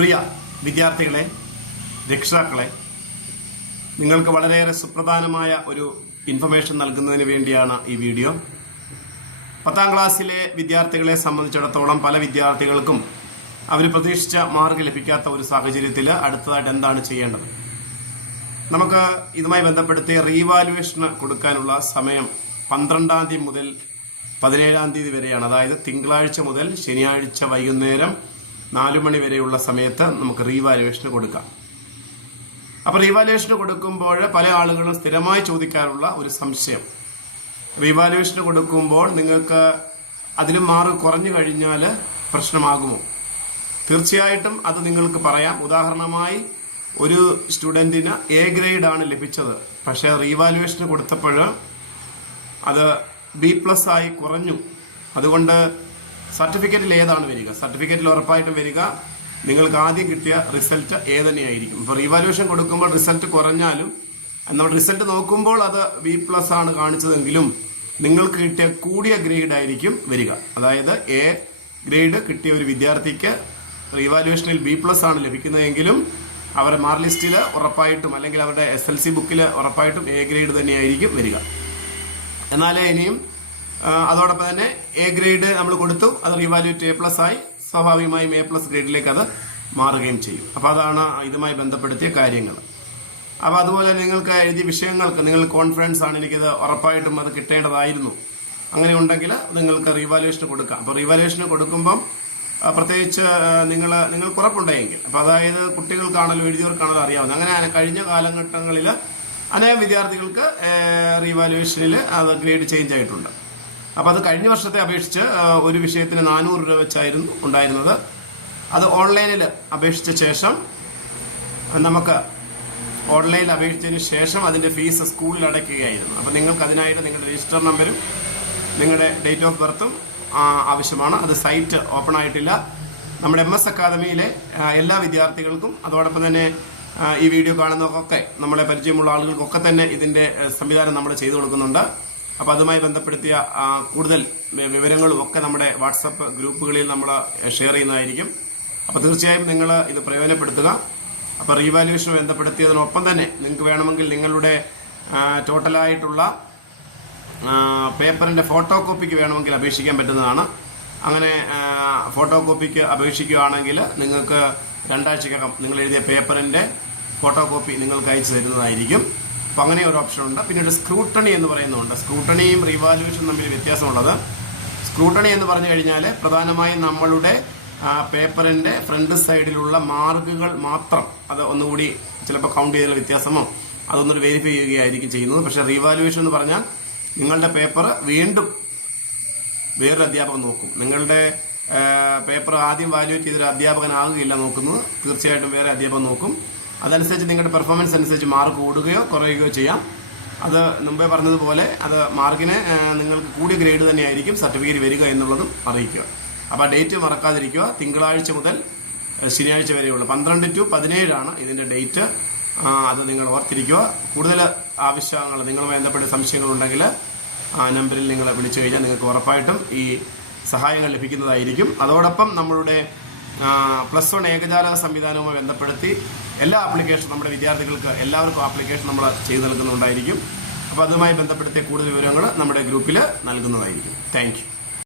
പ്രിയ വിദ്യാർത്ഥികളെ രക്ഷിതാക്കളെ നിങ്ങൾക്ക് വളരെയേറെ സുപ്രധാനമായ ഒരു ഇൻഫർമേഷൻ നൽകുന്നതിന് വേണ്ടിയാണ് ഈ വീഡിയോ പത്താം ക്ലാസ്സിലെ വിദ്യാർത്ഥികളെ സംബന്ധിച്ചിടത്തോളം പല വിദ്യാർത്ഥികൾക്കും അവർ പ്രതീക്ഷിച്ച മാർക്ക് ലഭിക്കാത്ത ഒരു സാഹചര്യത്തിൽ അടുത്തതായിട്ട് എന്താണ് ചെയ്യേണ്ടത്? നമുക്ക് ഇതുമായി ബന്ധപ്പെടുത്തി റീവാലുവേഷന് കൊടുക്കാനുള്ള സമയം പന്ത്രണ്ടാം തീയതി മുതൽ പതിനേഴാം തീയതി വരെയാണ്. അതായത് തിങ്കളാഴ്ച മുതൽ ശനിയാഴ്ച വൈകുന്നേരം നാലു മണി വരെയുള്ള സമയത്ത് നമുക്ക് റീവാലുവേഷന് കൊടുക്കാം. അപ്പൊ റീവാലുവേഷന് കൊടുക്കുമ്പോൾ പല ആളുകളും സ്ഥിരമായി ചോദിക്കാറുള്ള ഒരു സംശയം. റീവാലുവേഷന് കൊടുക്കുമ്പോൾ നിങ്ങൾക്ക് അതിലും മാർക്ക് കുറഞ്ഞു കഴിഞ്ഞാൽ പ്രശ്നമാകുമോ? തീർച്ചയായിട്ടും അത് നിങ്ങൾക്ക് പറയാം. ഉദാഹരണമായി ഒരു സ്റ്റുഡന്റിന് എ ഗ്രേഡ് ആണ് ലഭിച്ചത്. പക്ഷേ റീവാലുവേഷന് കൊടുത്തപ്പോൾ അത് ബി പ്ലസ് ആയി കുറഞ്ഞു. അതുകൊണ്ട് സർട്ടിഫിക്കറ്റിൽ ഏതാണ് വരിക? സർട്ടിഫിക്കറ്റിൽ ഉറപ്പായിട്ടും വരിക. നിങ്ങൾക്ക് ആദ്യം കിട്ടിയ റിസൾട്ട് ഏതന്നെയായിരിക്കും? തന്നെയായിരിക്കും ഇപ്പോൾ റീവാലുവേഷൻ കൊടുക്കുമ്പോൾ റിസൾട്ട് കുറഞ്ഞാലും നമ്മൾ റിസൾട്ട് നോക്കുമ്പോൾ അത് ബി പ്ലസ് ആണ് കാണിച്ചതെങ്കിലും നിങ്ങൾക്ക് കിട്ടിയ കൂടിയ ഗ്രേഡ് ആയിരിക്കും വരിക. അതായത് എ ഗ്രേഡ് കിട്ടിയ ഒരു വിദ്യാർത്ഥിക്ക് റീവാലുവേഷനിൽ ബി പ്ലസ് ആണ് ലഭിക്കുന്നതെങ്കിലും അവരുടെ മാർക്ക് ലിസ്റ്റിൽ ഉറപ്പായിട്ടും അല്ലെങ്കിൽ അവരുടെ എസ് എൽ സി ബുക്കിൽ ഉറപ്പായിട്ടും എ ഗ്രേഡ് തന്നെയായിരിക്കും വരിക. എന്നാലേ ഇനിയും അതോടൊപ്പം തന്നെ എ ഗ്രേഡ് നമ്മൾ കൊടുത്തു. അത് റിവാലുവേറ്റ് എ പ്ലസ് ആയി. സ്വാഭാവികമായും എ പ്ലസ് ഗ്രേഡിലേക്ക് അത് മാറുകയും ചെയ്യും. അപ്പൊ അതാണ് ഇതുമായി ബന്ധപ്പെടുത്തിയ കാര്യങ്ങൾ. അപ്പോൾ അതുപോലെ നിങ്ങൾക്ക് എഴുതിയ വിഷയങ്ങൾക്ക് നിങ്ങൾ കോൺഫിഡൻസ് ആണ് എനിക്കത് ഉറപ്പായിട്ടും അത് കിട്ടേണ്ടതായിരുന്നു. അങ്ങനെ ഉണ്ടെങ്കിൽ നിങ്ങൾക്ക് റീവാലുവേഷൻ കൊടുക്കാം. അപ്പോൾ റീവാലുവേഷൻ കൊടുക്കുമ്പം പ്രത്യേകിച്ച് നിങ്ങൾ നിങ്ങൾക്ക് കുറപ്പുണ്ടെങ്കിൽ അപ്പൊ അതായത് കുട്ടികൾക്കാണല്ലോ എഴുതിയവർക്കാണല്ലോ അറിയാവുന്നത് അങ്ങനെ കഴിഞ്ഞ കാലഘട്ടങ്ങളിൽ അനേകം വിദ്യാർത്ഥികൾക്ക് റീവാലുവേഷനിൽ അത് ഗ്രേഡ് ചേഞ്ച് ആയിട്ടുണ്ട്. അപ്പോൾ അത് കഴിഞ്ഞ വർഷത്തെ അപേക്ഷിച്ച് ഒരു വിഷയത്തിന് നാനൂറ് രൂപ വെച്ചായിരുന്നു ഉണ്ടായിരുന്നത്. അത് ഓൺലൈനിൽ അപേക്ഷിച്ച ശേഷം നമുക്ക് ഓൺലൈനിൽ അപേക്ഷിച്ചതിന് ശേഷം അതിന്റെ ഫീസ് സ്കൂളിൽ അടയ്ക്കുകയായിരുന്നു. അപ്പോൾ നിങ്ങൾക്ക് അതിനായിട്ട് നിങ്ങളുടെ രജിസ്റ്റർ നമ്പരും നിങ്ങളുടെ ഡേറ്റ് ഓഫ് ബർത്തും ആവശ്യമാണ്. അത് സൈറ്റ് ഓപ്പൺ ആയിട്ടില്ല. നമ്മുടെ എം എസ് അക്കാദമിയിലെ എല്ലാ വിദ്യാർത്ഥികൾക്കും അതോടൊപ്പം തന്നെ ഈ വീഡിയോ കാണുന്നവർക്കൊക്കെ നമ്മളെ പരിചയമുള്ള ആളുകൾക്കൊക്കെ തന്നെ ഇതിന്റെ സംവിധാനം നമ്മൾ ചെയ്തു കൊടുക്കുന്നുണ്ട്. അപ്പോൾ അതുമായി ബന്ധപ്പെടുത്തിയ കൂടുതൽ വിവരങ്ങളും ഒക്കെ നമ്മുടെ വാട്സപ്പ് ഗ്രൂപ്പുകളിൽ നമ്മൾ ഷെയർ ചെയ്യുന്നതായിരിക്കും. അപ്പോൾ തീർച്ചയായും നിങ്ങൾ ഇത് പ്രയോജനപ്പെടുത്തുക. അപ്പോൾ റീവാലുവേഷൻ ബന്ധപ്പെടുത്തിയതിനൊപ്പം തന്നെ നിങ്ങൾക്ക് വേണമെങ്കിൽ നിങ്ങളുടെ ടോട്ടലായിട്ടുള്ള പേപ്പറിന്റെ ഫോട്ടോ കോപ്പിക്ക് വേണമെങ്കിൽ അപേക്ഷിക്കാൻ പറ്റുന്നതാണ്. അങ്ങനെ ഫോട്ടോ കോപ്പിക്ക് അപേക്ഷിക്കുകയാണെങ്കിൽ നിങ്ങൾക്ക് രണ്ടാഴ്ചക്കകം നിങ്ങൾ എഴുതിയ പേപ്പറിന്റെ ഫോട്ടോ കോപ്പി നിങ്ങൾക്ക് അയച്ചു തരുന്നതായിരിക്കും. അപ്പം അങ്ങനെ ഒരു ഓപ്ഷൻ ഉണ്ട്. പിന്നീട് സ്ക്രൂട്ടണി എന്ന് പറയുന്നുണ്ട്. സ്ക്രൂട്ടണിയും റീവാലുവേഷനും തമ്മിൽ വ്യത്യാസമുള്ളത്. സ്ക്രൂട്ടണി എന്ന് പറഞ്ഞു കഴിഞ്ഞാൽ പ്രധാനമായും നമ്മളുടെ പേപ്പറിന്റെ ഫ്രണ്ട് സൈഡിലുള്ള മാർക്കുകൾ മാത്രം അത് ഒന്നുകൂടി ചിലപ്പോൾ കൗണ്ട് ചെയ്തുള്ള വ്യത്യാസമോ അതൊന്നൊരു വെരിഫൈ ചെയ്യുകയായിരിക്കും ചെയ്യുന്നത്. പക്ഷേ റീവാലുവേഷൻ എന്ന് പറഞ്ഞാൽ നിങ്ങളുടെ പേപ്പർ വീണ്ടും വേറൊരു അധ്യാപകൻ നോക്കും. നിങ്ങളുടെ പേപ്പർ ആദ്യം വാല്യൂറ്റ് ചെയ്തൊരു അധ്യാപകനാകുകയില്ല നോക്കുന്നത്. തീർച്ചയായിട്ടും വേറെ അധ്യാപകൻ നോക്കും. അതനുസരിച്ച് നിങ്ങളുടെ പെർഫോമൻസ് അനുസരിച്ച് മാർക്ക് കൂടുകയോ കുറയുകയോ ചെയ്യാം. അത് മുമ്പേ പറഞ്ഞതുപോലെ അത് മാർക്കിന് നിങ്ങൾക്ക് കൂടിയ ഗ്രേഡ് തന്നെയായിരിക്കും സർട്ടിഫിക്കറ്റ് വരിക എന്നുള്ളതും അറിയിക്കുക. അപ്പോൾ ഡേറ്റ് മറക്കാതിരിക്കുക. തിങ്കളാഴ്ച മുതൽ ശനിയാഴ്ച വരെയുള്ള. പന്ത്രണ്ട് ടു പതിനേഴാണ് ഇതിന്റെ ഡേറ്റ് അത് നിങ്ങൾ ഓർത്തിരിക്കുക. കൂടുതൽ ആവശ്യങ്ങൾ നിങ്ങളുമായി ബന്ധപ്പെട്ട സംശയങ്ങളുണ്ടെങ്കിൽ ആ നമ്പറിൽ നിങ്ങൾ വിളിച്ചു കഴിഞ്ഞാൽ നിങ്ങൾക്ക് ഉറപ്പായിട്ടും ഈ സഹായങ്ങൾ ലഭിക്കുന്നതായിരിക്കും. അതോടൊപ്പം നമ്മളുടെ പ്ലസ് വൺ ഏകജാലക സംവിധാനവുമായി ബന്ധപ്പെടുത്തി എല്ലാ ആപ്ലിക്കേഷനും നമ്മുടെ വിദ്യാർത്ഥികൾക്ക് എല്ലാവർക്കും ആപ്ലിക്കേഷൻ നമ്മൾ ചെയ്തു നൽകുന്നുണ്ടായിരിക്കും. അപ്പോൾ അതുമായി ബന്ധപ്പെടുത്തിയ കൂടുതൽ വിവരങ്ങൾ നമ്മുടെ ഗ്രൂപ്പിൽ നൽകുന്നതായിരിക്കും. താങ്ക്